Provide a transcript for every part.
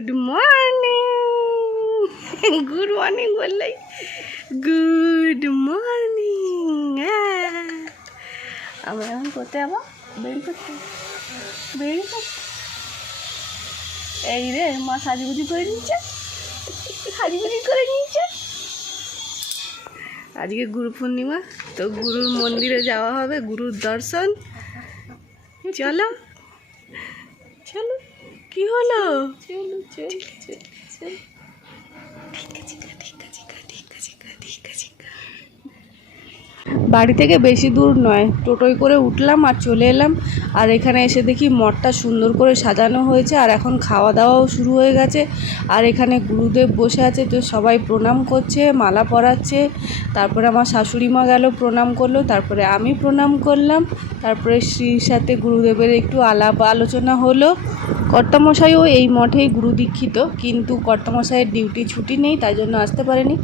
Good morning good morning বললেই good morning আমরা এখন করতে যাব বেরি করতে বেরি এই রে, মা সাজুগুজি করে নিচ্ছে। সাজুগুজি করে নিচ্ছে। আজকে গুরু পূর্ণিমা, তো গুরুর মন্দিরে যাওয়া হবে, গুরুর দর্শন। চলো। চলো। কি হলো? চলো চলো চলো চলো ঠিক আছে ঠিক আছে ঠিক আছে ঠিক আছে বাড়ি থেকে বেশি দূর নয়। টোটোয় করে উঠলাম আর চলে এলাম। আর এখানে এসে দেখি মঠটা সুন্দর করে সাজানো হয়েছে আর এখন খাওয়া দাওয়াও শুরু হয়ে গেছে। আর এখানে গুরুদেব বসে আছে, তো সবাই প্রণাম করছে, মালা পরাচ্ছে। তারপরে আমার শাশুড়ি মা গেল প্রণাম করল, তারপরে আমি প্রণাম করলাম। তারপরে শ্রীর সাথে গুরুদেবের একটু আলাপ আলোচনা হলো। কর্তামশাইও এই মঠেই গুরু দীক্ষিত, কিন্তু কর্তামশাইয়ের ডিউটি ছুটি নেই, তাই জন্য আসতে পারেনি।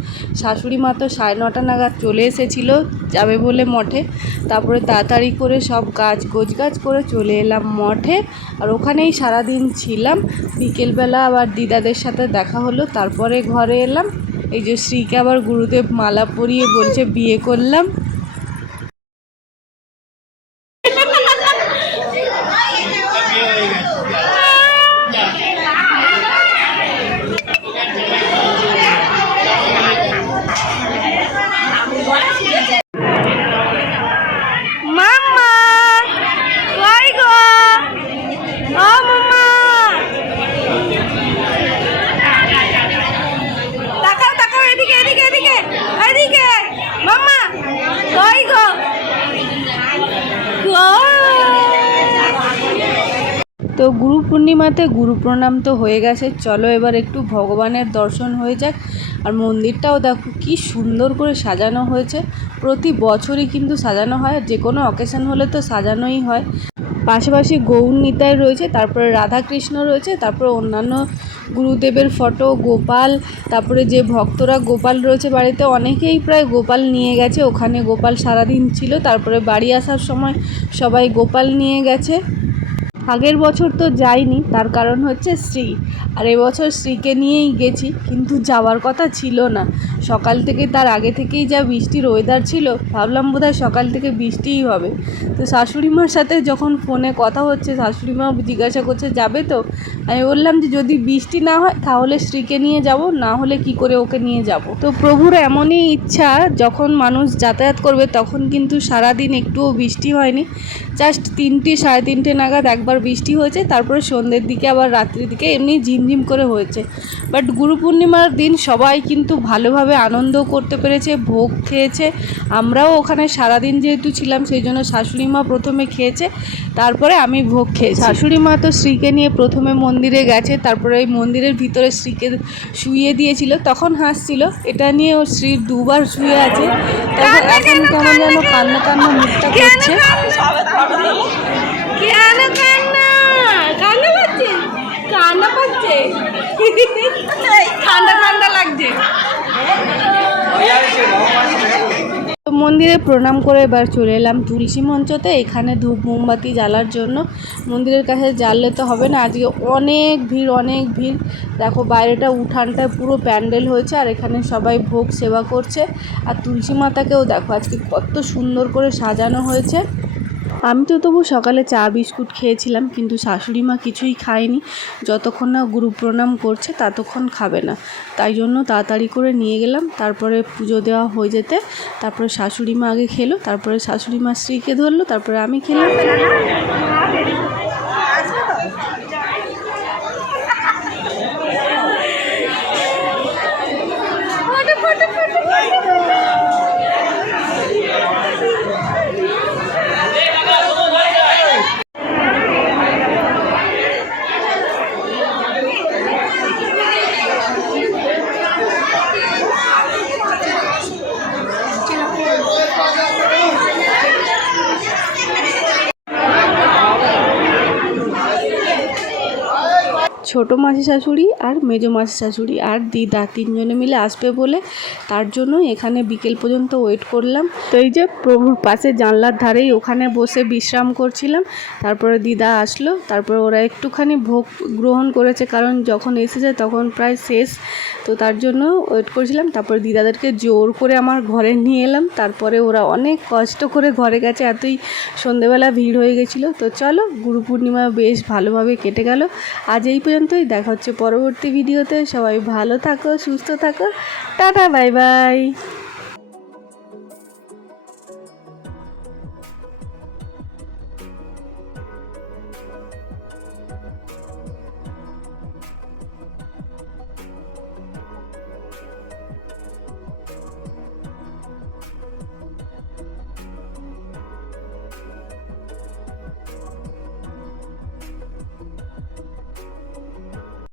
শাশুড়ি মা তো সাড়ে নটা নাগাদ চলে এসেছিল, যাবে বলে মঠে। তারপরে তাড়াতাড়ি করে সব গাছ গোছ গাছ করে চলে এলাম মঠে। আর ওখানেই সারাদিন ছিলাম। বিকেলবেলা আবার দিদাদের সাথে দেখা হলো। তারপরে ঘরে এলাম। এই যে শ্রীকে আবার গুরুদেব মালা পরিয়ে বলছে, বিয়ে করলাম। তো গুরু পূর্ণিমাতে গুরু প্রণাম তো হয়ে গেছে। চলো এবার একটু ভগবানের দর্শন হয়ে যাক। আর মন্দিরটাও দেখো কি সুন্দর করে সাজানো হয়েছে। প্রতি বছরই কিন্তু সাজানো হয় যে কোনো অকেশন হলে তো সাজানোই হয়। পাশাপাশি গৌর নিতাই রয়েছে, তারপরে রাধাকৃষ্ণ রয়েছে, তারপরে অন্যান্য গুরুদেবের ফটো গোপাল, তারপরে যে ভক্তরা গোপাল রয়েছে বাড়িতে, অনেকেই প্রায় গোপাল নিয়ে গেছে। ওখানে গোপাল সারাদিন ছিল, তারপরে বাড়ি আসার সময় সবাই গোপাল নিয়ে গেছে। আগের বছর তো যাইনি, তার কারণ হচ্ছে শ্রী আর এবছর শ্রীকে নিয়েই গেছি, কিন্তু যাওয়ার কথা ছিল না। সকাল থেকে তার আগে থেকেই যা বৃষ্টির ওয়েদার ছিল, ভাবলাম বোধহয় সকাল থেকে বৃষ্টিই হবে। তো শাশুড়ি মার সাথে যখন ফোনে কথা হচ্ছে শাশুড়ি মা জিজ্ঞাসা করছে, যাবে তো? আমি বললাম যে, যদি বৃষ্টি না হয়, তাহলে শ্রীকে নিয়ে যাব, না হলে কি করে ওকে নিয়ে যাব? তো প্রভুর এমনই ইচ্ছা, যখন মানুষ যাতায়াত করবে, তখন কিন্তু সারাদিন একটুও বৃষ্টি হয়নি। জাস্ট তিনটে, সাড়ে তিনটে নাগাদ একবার বৃষ্টি হয়েছে তারপরে সন্ধ্যের দিকে আবার রাত্রির দিকে এমনি ঝিমঝিম করে হয়েছে। বাট গুরু পূর্ণিমার দিন সবাই কিন্তু ভালোভাবে আনন্দ করতে পেরেছে ভোগ খেয়েছে। আমরাও ওখানে সারাদিন যেহেতু ছিলাম সেই জন্য শাশুড়ি মা প্রথমে খেয়েছে তারপরে আমি ভোগ খেয়েছি। শাশুড়ি মা তো শ্রীকে নিয়ে প্রথমে মন্দিরে গেছে তারপরে এই মন্দিরের ভিতরে শ্রীকে শুয়ে দিয়েছিল তখন হাসছিল। এটা নিয়ে ও শ্রীর দুবার শুয়ে আছে। তখন এখন কেমন যেন কান্না কান্না মুখটা করছে কেন কান্না কান্না পাচ্ছে কান্না পাচ্ছে ঠান্ডা ঠান্ডা লাগছে তো মন্দিরে প্রণাম করে এবার চলে এলাম তুলসী মঞ্চতে। এখানে ধূপ, মোমবাতি জ্বালার জন্য। মন্দিরের কাছে জ্বাললে তো হবে না, আজকে অনেক ভিড় অনেক ভিড়। দেখো বাইরেটা উঠানটা পুরো প্যান্ডেল হয়েছে আর এখানে সবাই ভোগ সেবা করছে। আর তুলসী মাতাকেও দেখো আজকে কত সুন্দর করে সাজানো হয়েছে। আমি তো তবু সকালে চা, বিস্কুট খেয়েছিলাম, কিন্তু শাশুড়ি মা কিছুই খায়নি। যতক্ষণ না গুরু প্রণাম করছে, ততক্ষণ খাবে না। তাই জন্য তাড়াতাড়ি করে নিয়ে গেলাম, তারপরে পুজো দেওয়া হয়ে যেতে, তারপরে শাশুড়ি মা আগে খেলো, তারপরে শাশুড়ি মা স্ত্রীকে ধরলো, তারপরে আমি খেলাম। ছোটো মাসি শাশুড়ি আর মেজো মাসি শাশুড়ি আর দিদা তিনজনে মিলে আসবে বলে তার জন্য এখানে বিকেল পর্যন্ত ওয়েট করলাম। তো এই যে প্রভুর পাশে জানলার ধারেই ওখানে বসে বিশ্রাম করছিলাম। তারপরে দিদা আসলো, তারপরে ওরা একটুখানি ভোগ গ্রহণ করেছে কারণ যখন এসেছে তখন প্রায় শেষ। তো তার জন্য ওয়েট করছিলাম, তারপরে দিদাদেরকে জোর করে আমার ঘরে নিয়ে এলাম। তারপরে ওরা অনেক কষ্ট করে ঘরে গেছে, এতই সন্ধেবেলা ভিড় হয়ে গেছিল। তো চলো, গুরু পূর্ণিমা বেশ ভালোভাবে কেটে গেল। আজ এই পর্যন্তই। দেখা হচ্ছে পরবর্তী ভিডিওতে। সবাই ভালো থাকো সুস্থ থাকো। Tata bye bye.